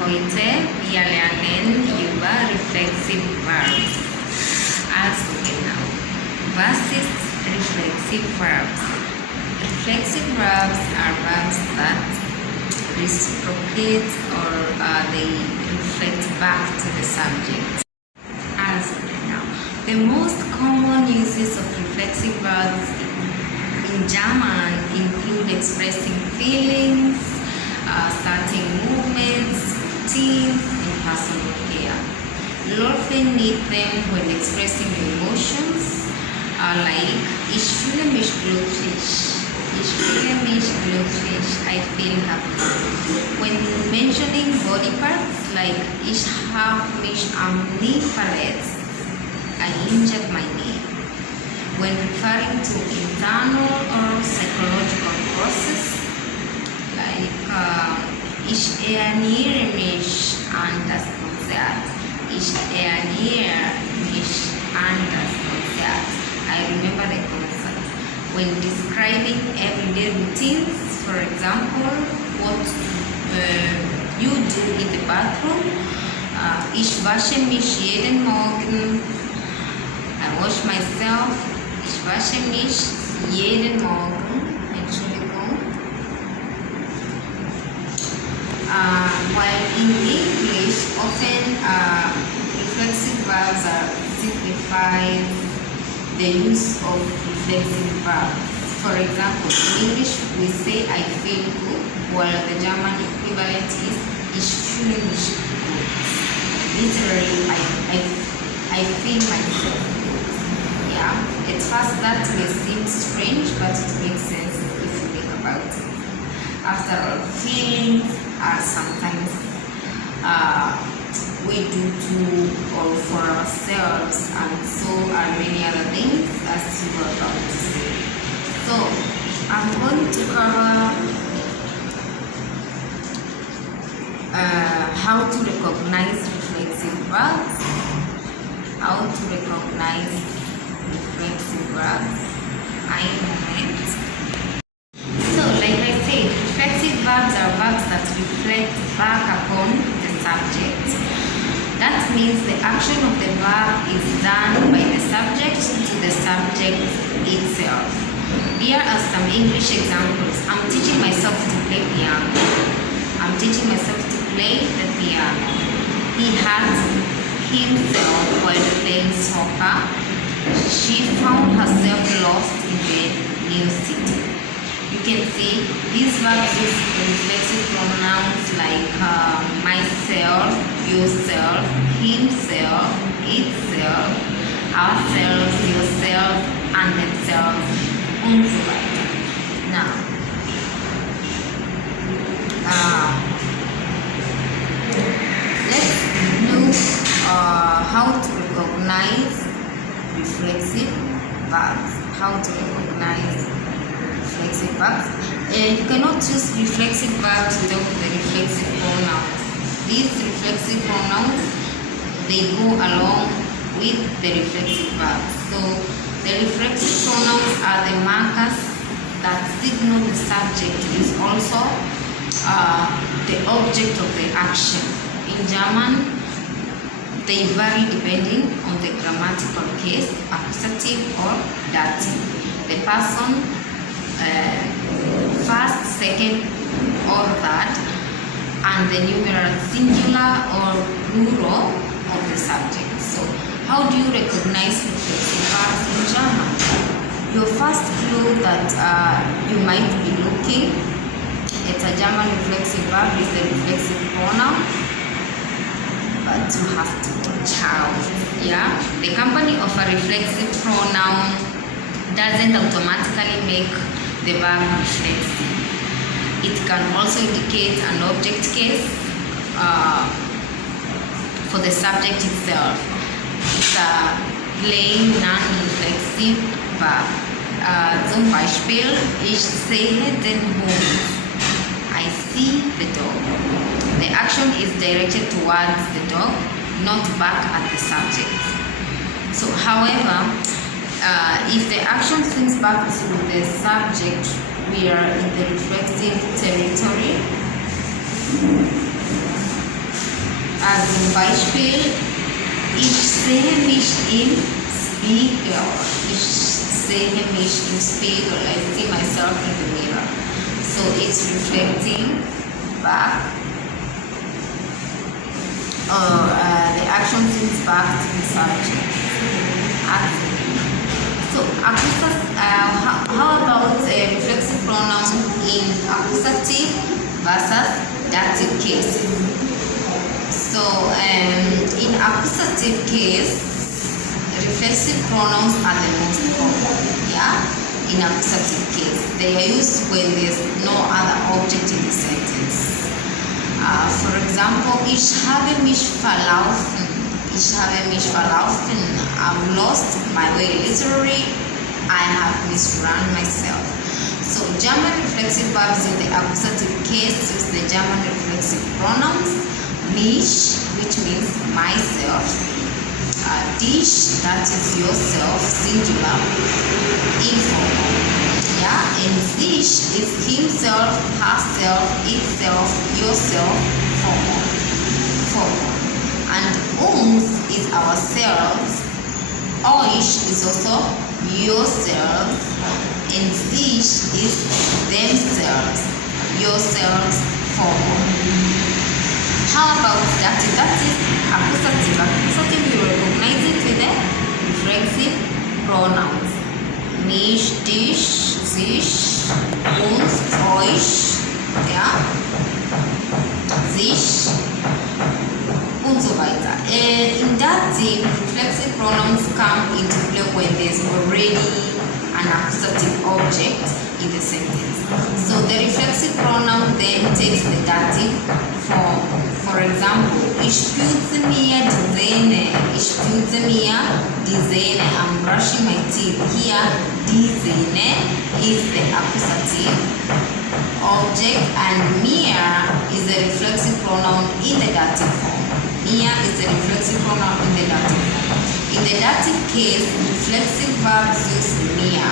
Heute wir lernen über Reflexive Verbs. Also genau, was ist Reflexive Verbs? Reflexive Verbs are verbs that reciprocate or they reflect back to the subject. Also genau, the most common uses of reflexive verbs in German include expressing feelings, starting movements, routines, and personal care. You often need them when expressing emotions, like Ich fühle mich glücklich. Ich fühle mich glücklich. I feel happy. When mentioning body parts, like Ich habe mich am Knie verletzt. I injured my knee. When referring to internal or psychological process, like ich ernähre mich an das Konzert. Ich ernähre mich an das Konzert. I remember the concert. When describing everyday routines, for example, what you do in the bathroom, ich wasche mich jeden Morgen. I wash myself. Ich wasche mich jeden Morgen. Entschuldigung. While in English, often reflexive verbs are simplified the use of reflexive verbs. For example, in English we say I feel good, while the German equivalent is Ich fühle mich gut. Literally, I feel myself good. Yeah, at first that may seem strange, but it makes sense if you think about it. After all, feelings are sometimes we do to or for ourselves, and so are many other things as you were about to say. So I'm going to cover how to recognize reflexive verbs. How to recognize reflexive verbs. So, like I said, reflexive verbs are verbs that reflect back upon the subject. That means the action of the verb is done by the subject to the subject itself. Here are some English examples. I'm teaching myself to play piano. I'm teaching myself to play the piano. He hurt himself while playing soccer. She found herself lost in the new city. You can see these verbs use reflexive pronouns like myself, yourself, himself, itself, ourselves, yourself, and themselves, and so weiter. Now, let's look how to recognize reflexive verbs. How to recognize reflexive verbs. You cannot use reflexive verbs without the reflexive pronouns. These reflexive pronouns, they go along with the reflexive verbs. So the reflexive pronouns are the markers that signal the subject is also the object of the action. In German, they vary depending on the grammatical case, accusative or dative. The person, first, second, or third, and the numeral singular or plural of the subject. So, how do you recognize reflexive verbs in German? Your first clue that you might be looking at a German reflexive verb is the reflexive pronoun. But you have to watch out. Yeah, the company of a reflexive pronoun doesn't automatically make the verb reflexive. It can also indicate an object case for the subject itself. It's a plain non-reflexive verb. Zum Beispiel, ich sehe den Hund. I see the dog. The action is directed towards the dog, not back at the subject. So, however, if the action swings back to the subject, we are in the reflexive territory. zum Beispiel, ich sehe mich im Spiegel. Ich sehe mich im Spiegel. I see myself in the mirror. So it's reflecting back, or the action seems back to the subject. So how about reflexive pronoun in accusative versus dative cases? So in accusative case, reflexive pronouns are the most common. Yeah, in accusative case, they are used when there's no other object in the sentence. For example, ich habe mich verlaufen. Ich habe mich verlaufen. I've lost my way. Literally, I have misrun myself. So German reflexive verbs in the accusative case use the German reflexive pronouns mich, which means myself, dich, that is yourself, singular, informal. Yeah, and sich is himself, herself, itself, yourself, formal. And uns is ourselves, euch is also yourselves, and sich is themselves, yourselves, formal. How about dative? That is accusative. Accusative, you recognize it with the reflexive pronouns. Mich, dich, sich, uns, euch, ja, sich und so weiter. In dative, reflexive pronouns come into play when there's already an accusative object in the sentence. So the reflexive pronoun then takes the dative form. For example, ich putze mir die Zähne. Ich putze mir die Zähne. I'm brushing my teeth. Here, die Zähne is the accusative object, and mir is a reflexive pronoun in the dative form. Mir is a reflexive pronoun in the dative form. In the dative case, reflexive verbs use mir.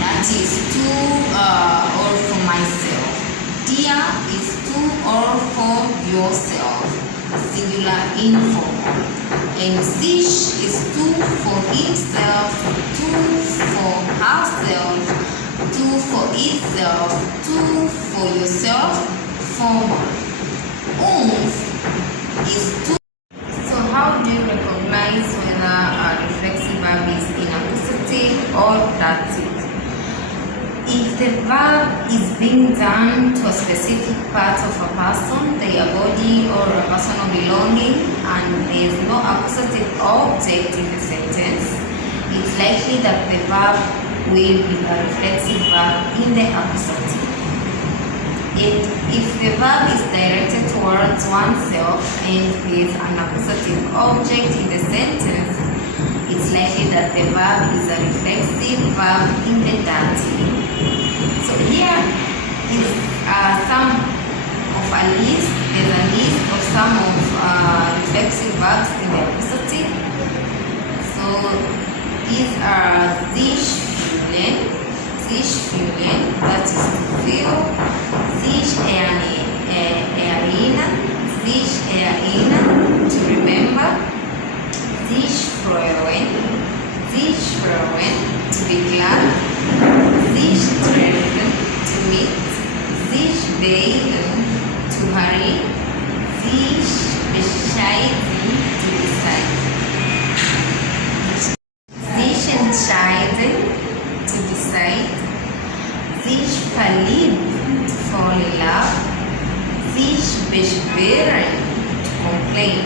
That is to or for myself. Dir is to or for yourself, singular, informal. And sich is to for himself, to for herself, to for itself, to for yourself, formal. Uns is to. So how do you recognize whether a reflexive verb is in accusative or dative? If the verb is being done to a specific part of a person, their body or a personal belonging, and there is no accusative object in the sentence, it's likely that the verb will be a reflexive verb in the accusative. If the verb is directed towards oneself and there is an accusative object in the sentence, it's likely that the verb is a reflexive verb in the dative. So here is some of a list. There's a list of some of reflexive verbs in the accusative. So these are sich fühlen, that is to feel, sich erinnern, to remember, sich freuen, to be glad, sich treffen, to meet, sich beeilen, to hurry, sich bescheiden, to decide, sich entscheiden, to decide, sich verliebt, to fall in love, sich beschweren, to complain,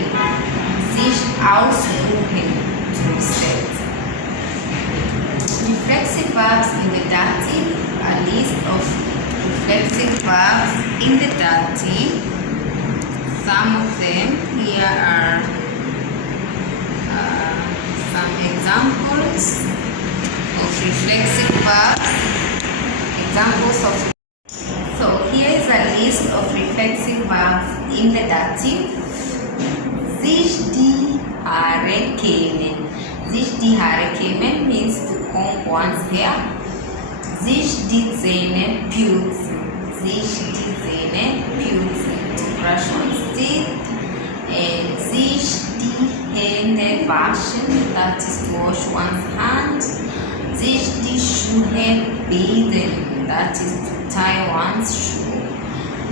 sich ausruhen, to reset. Reflexive verbs in the dative, a list of reflexive verbs in the dative. Some of them here are some examples of reflexive verbs. Examples of. So here is a list of reflexive verbs in the dative. Sich die Haare kämen. Sich die Haare kämen means to comb one's hair. Sich die Zähne putzen. Sich die Zähne putzen. To brush one's teeth. sich die Hände waschen, that is to wash one's hand. Sich die Schuhe binden, that is to tie one's shoe.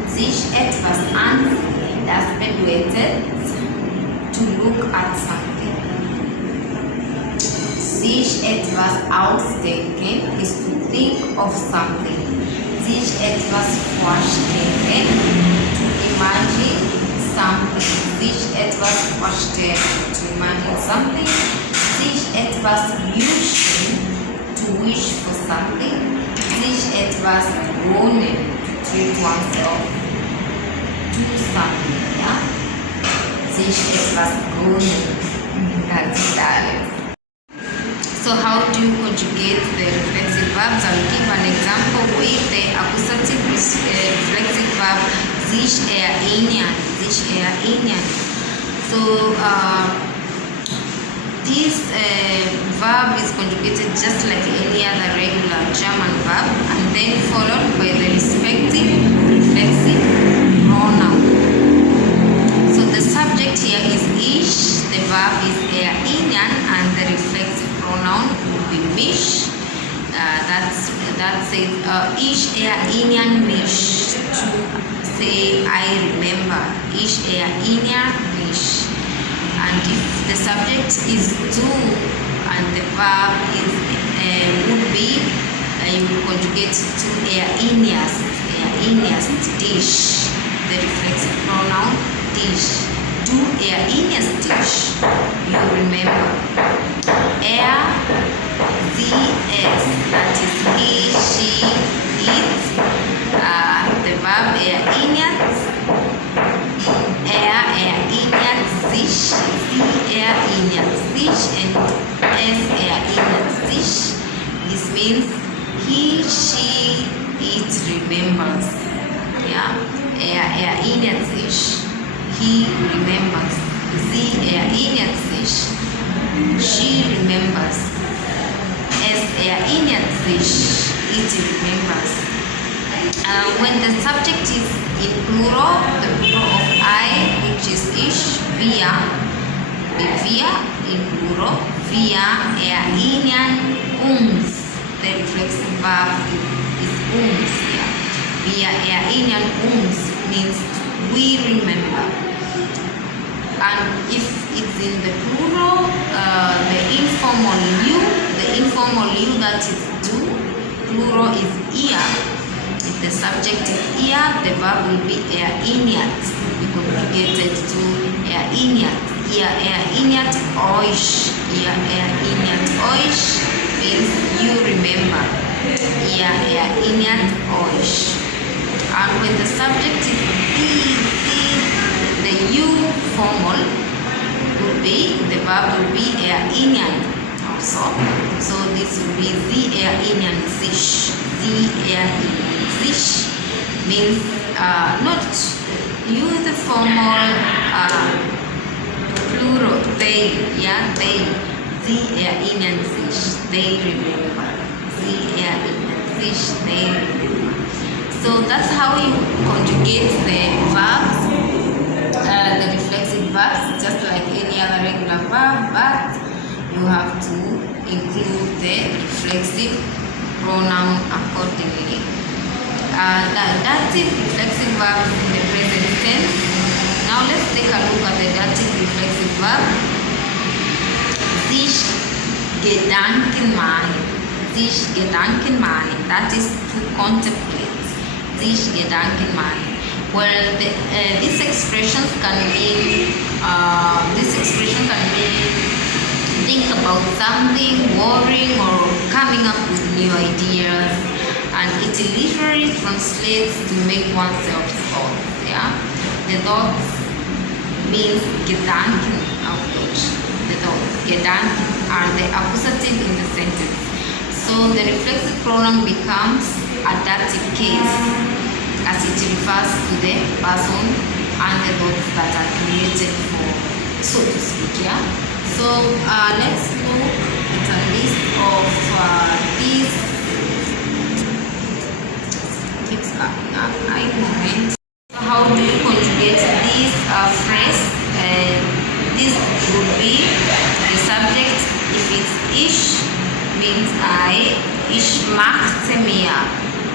Sich etwas ansehen, das bedeutet to look at something. Sich etwas ausdenken is to think of something. Sich etwas vorstellen, to imagine something. Sich etwas vorstellen, to imagine something. Sich etwas wünschen, to wish for something. Sich etwas gönnen, to treat oneself to something. Yeah? Sich etwas gönnen. That's it. So how do you conjugate the reflexive verbs? I'll give an example with the accusative reflexive verb sich erinnern. Sich erinnern. So this verb is conjugated just like any other regular German verb and then followed by the respective reflexive pronoun. So the subject here is ich, the verb is erinnern, and the reflexive pronoun would be mich. That's it. Ich erinnere mich, to say I remember. Ich erinnere mich. And if the subject is du and the verb is would be, you will conjugate to erinnerst. Erinnerst dich. The reflexive pronoun dich. Du erinnerst dich. You remember. Sie, es, that is he, she, it. The verb erinnert. Erinnert sich. Sie erinnert sich, and es erinnert sich. This means he, she, it remembers. Yeah. Erinnert sich. He remembers. Sie erinnert sich. She remembers. Es erinnert sich. It remembers. When the subject is in plural, the plural of I, which is ich, wir, in plural, wir erinnern uns. The reflexive verb is uns here. Wir erinnern uns means we remember. And if it's in the plural, the informal you that is do, plural is ihr. If the subject is ihr, the verb will be erinnert. We conjugated to erinnert. Ihr erinnert euch. Ihr erinnert euch means you remember. Ihr erinnert euch. And when the subject is the you formal would be, the verb will be erinnern also. So this will be sie erinnern sich. Sie erinnern sich means not you, the formal plural, they, yeah, they. Sie erinnern sich, they remember. Sie erinnern sich, they remember. So that's how you conjugate the verbs, the reflexive verbs, just like any other regular verb, but you have to include the reflexive pronoun accordingly. The dative reflexive verb in the present tense. Now let's take a look at the dative reflexive verb. Sich Gedanken machen. Sich Gedanken machen. That is to contemplate. Sich Gedanken machen. Well, these expressions can mean think about something, worrying, or coming up with new ideas, and it literally translates to make oneself thoughts. Yeah, the thoughts means Gedanken auf Deutsch. The thoughts, Gedanken, are the accusative in the sentence. So the reflexive pronoun becomes a dative case, as it refers to the person and the thoughts that are created for, so to speak. Yeah. So let's look at a list of these. Keeps coming up. I moment. How do you conjugate this phrase? ich means I. Ich machte mir.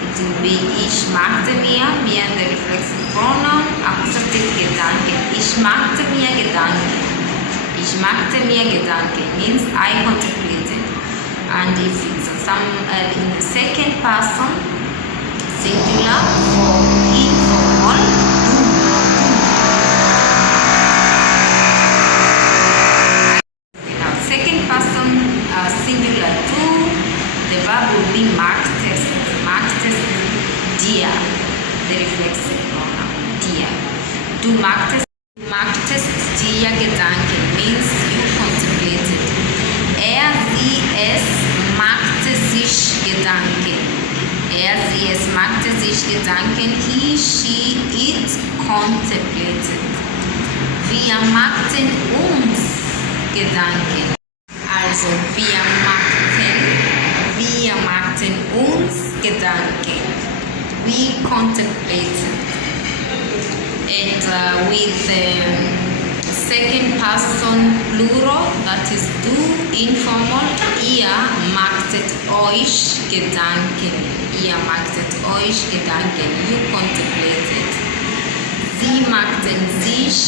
It will be ich machte mir. Mir and the reflexive pronoun. Accusative Gedanken. Ich machte mir Gedanken. Ich machte mir Gedanken means I contemplated. And if it's in the second person singular for informal, now second person singular do, the verb will be magtest dir, the reflexive pronoun dir. Du magtest dir Gedanken means you contemplated. Sie, es machte sich Gedanken. Sie, es machte sich Gedanken. He, she, it contemplated. Wir machten uns Gedanken. Also wir machten uns Gedanken. We contemplated. And with second person plural, that is du, informal, ihr magtet euch Gedanken. Ihr magtet euch Gedanken. You contemplated. Sie magten sich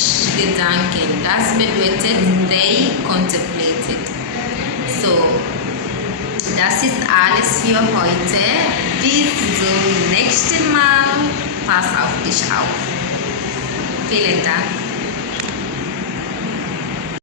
Gedanken. Das bedeutet, they contemplated. So, das ist alles für heute. Bis zum nächsten Mal. Pass auf dich auf. Vielen Dank.